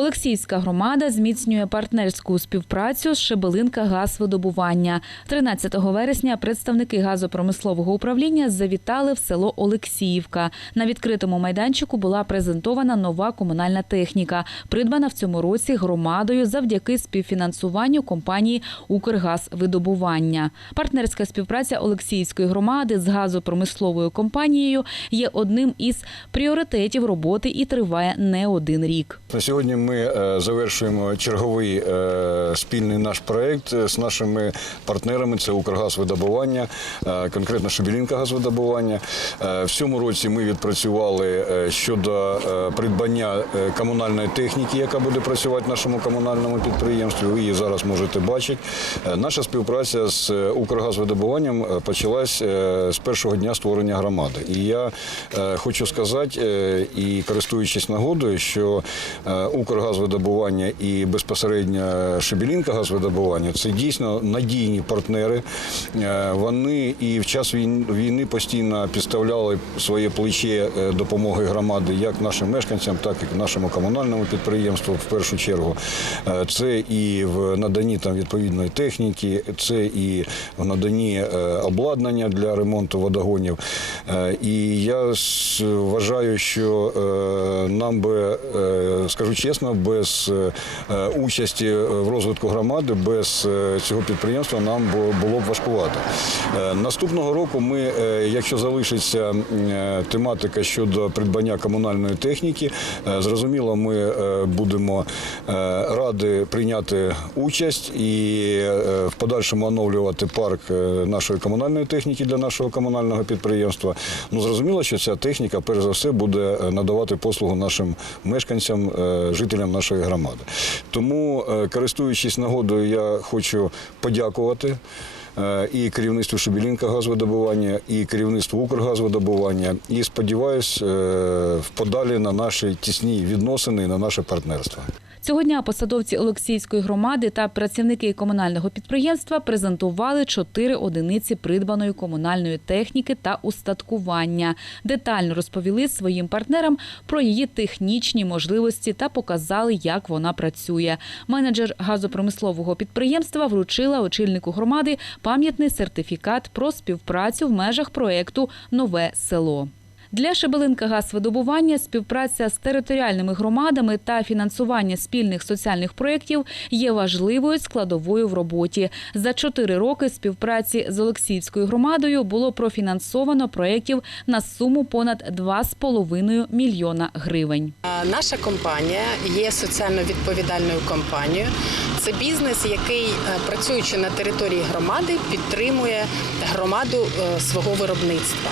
Олексіївська громада зміцнює партнерську співпрацю з Шебелинка газвидобування. 13 вересня представники газопромислового управління завітали в село Олексіївка. На відкритому майданчику була презентована нова комунальна техніка, придбана в цьому році громадою завдяки співфінансуванню компанії Укргазвидобування. Партнерська співпраця Олексіївської громади з газопромисловою компанією є одним із пріоритетів роботи і триває не один рік. На сьогодні ми е, завершуємо черговий е, спільний наш проект е, з нашими партнерами. Це Укргазвидобування, конкретно Шебелінка газвидобування. Е, В цьому році ми відпрацювали щодо придбання комунальної техніки, яка буде працювати в нашому комунальному підприємстві. Ви її зараз можете бачити. Наша співпраця з Укргазвидобуванням почалась з першого дня створення громади. І я хочу сказати, і користуючись нагодою, що е, Укргазвидобування і безпосередньо Шебелінка газвидобування це дійсно надійні партнери. Е, Вони і в час війни постійно підставляли своє плече е, допомоги громади як нашим мешканцям, так і нашому комунальному підприємству в першу чергу. Е, Це і в наданні там відповідної техніки, це і в наданні обладнання для ремонту водогонів. І я вважаю, що нам би, скажу чесно, без е, участі в розвитку громади, без е, цього підприємства нам було б важкувато. Е, Наступного року ми, е, якщо залишиться е, тематика щодо придбання комунальної техніки, е, зрозуміло, ми е, будемо е, раді прийняти участь і е, в подальшому оновлювати парк е, нашої комунальної техніки для нашого комунального підприємства. Ну зрозуміло, що ця техніка, перш за все, буде е, надавати послугу нашим мешканцям, е, жителям нашої громади. Тому, е, користуючись нагодою, я хочу подякувати. е, І керівництву Шубілінка газвидобування, і керівництву Укргазвидобування. І сподіваюсь, е, подалі на наші тісні відносини, і на наше партнерство. Цього дня посадовці Олексійської громади та працівники комунального підприємства презентували чотири одиниці придбаної комунальної техніки та устаткування. Детально розповіли своїм партнерам про її технічні можливості та показали, як вона працює. Менеджер газопромислового підприємства вручила очільнику громади пам'ятний сертифікат про співпрацю в межах проекту Нове село. Для Шебелинка газвидобування співпраця з територіальними громадами та фінансування спільних соціальних проєктів є важливою складовою в роботі. За чотири роки співпраці з Олексіївською громадою було профінансовано проєктів на суму понад 2,5 мільйона гривень. Наша компанія є соціально відповідальною компанією. Це бізнес, який, е, працюючи на території громади, підтримує громаду е, свого виробництва.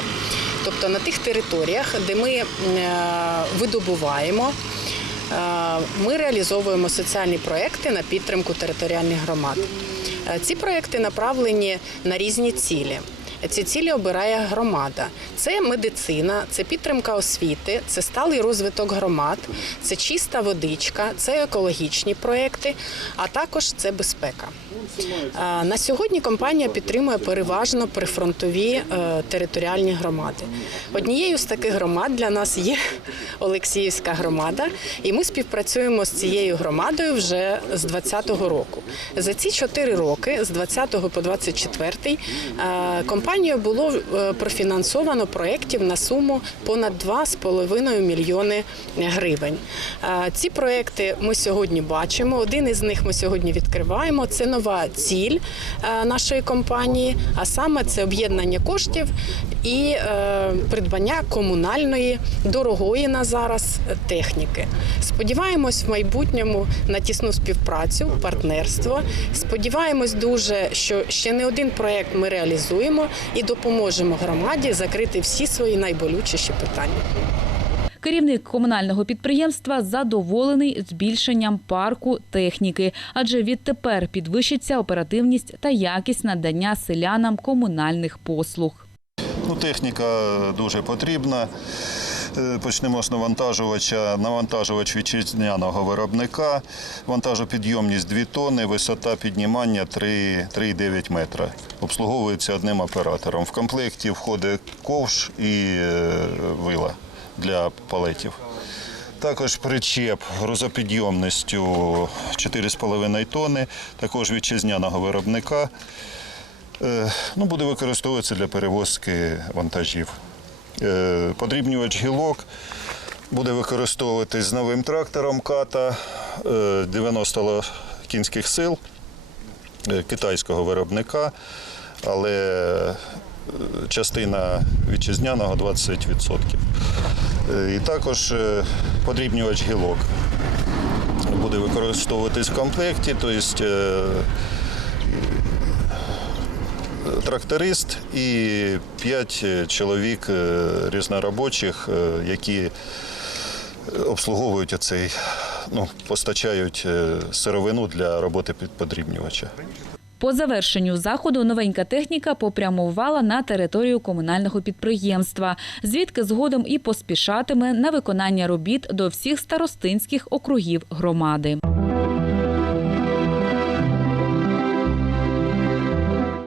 Тобто на тих територіях, де ми е, видобуваємо, е, ми реалізовуємо соціальні проекти на підтримку територіальних громад. Е, Ці проекти направлені на різні цілі. Ці цілі обирає громада. Це медицина, це підтримка освіти, це сталий розвиток громад, це чиста водичка, це екологічні проекти, а також це безпека. На сьогодні компанія підтримує переважно прифронтові е, територіальні громади. Однією з таких громад для нас є Олексіївська громада, і ми співпрацюємо з цією громадою вже з 2020 року. За ці чотири роки, з 20 по 24, е, компанією було е, профінансовано проєктів на суму понад 2,5 мільйони гривень. Е, Ці проекти ми сьогодні бачимо. Один із них ми сьогодні відкриваємо. Це нова ціль е, нашої компанії, а саме це об'єднання коштів і придбання комунальної дорогої на зараз техніки. Сподіваємось в майбутньому на тісну співпрацю, партнерство. Сподіваємось дуже, що ще не один проект ми реалізуємо і допоможемо громаді закрити всі свої найболючіші питання. Керівник комунального підприємства задоволений збільшенням парку техніки, адже відтепер підвищиться оперативність та якість надання селянам комунальних послуг. Ну, техніка дуже потрібна. Почнемо з навантажувача. Навантажувач вітчизняного виробника. Вантажопідйомність 2 тонни, висота піднімання 3,9 метра. Обслуговується одним оператором. В комплекті входить ковш і е, вила для палетів. Також причеп грузопідйомністю 4,5 тонни, також вітчизняного виробника. Е, Ну, буде використовуватися для перевозки вантажів. Е, Подрібнювач гілок буде використовуватись з новим трактором ката е, 90 кінських сил е, китайського виробника, але е, частина вітчизняного 20%. Е, І також е, подрібнювач гілок буде використовуватись в комплекті, тобто е, тракторист і 5 чоловік е, різноробочих, е, які обслуговують оцей, ну, постачають е, сировину для роботи під подрібнювача. По завершенню заходу новенька техніка попрямувала на територію комунального підприємства, звідки згодом і поспішатиме на виконання робіт до всіх старостинських округів громади.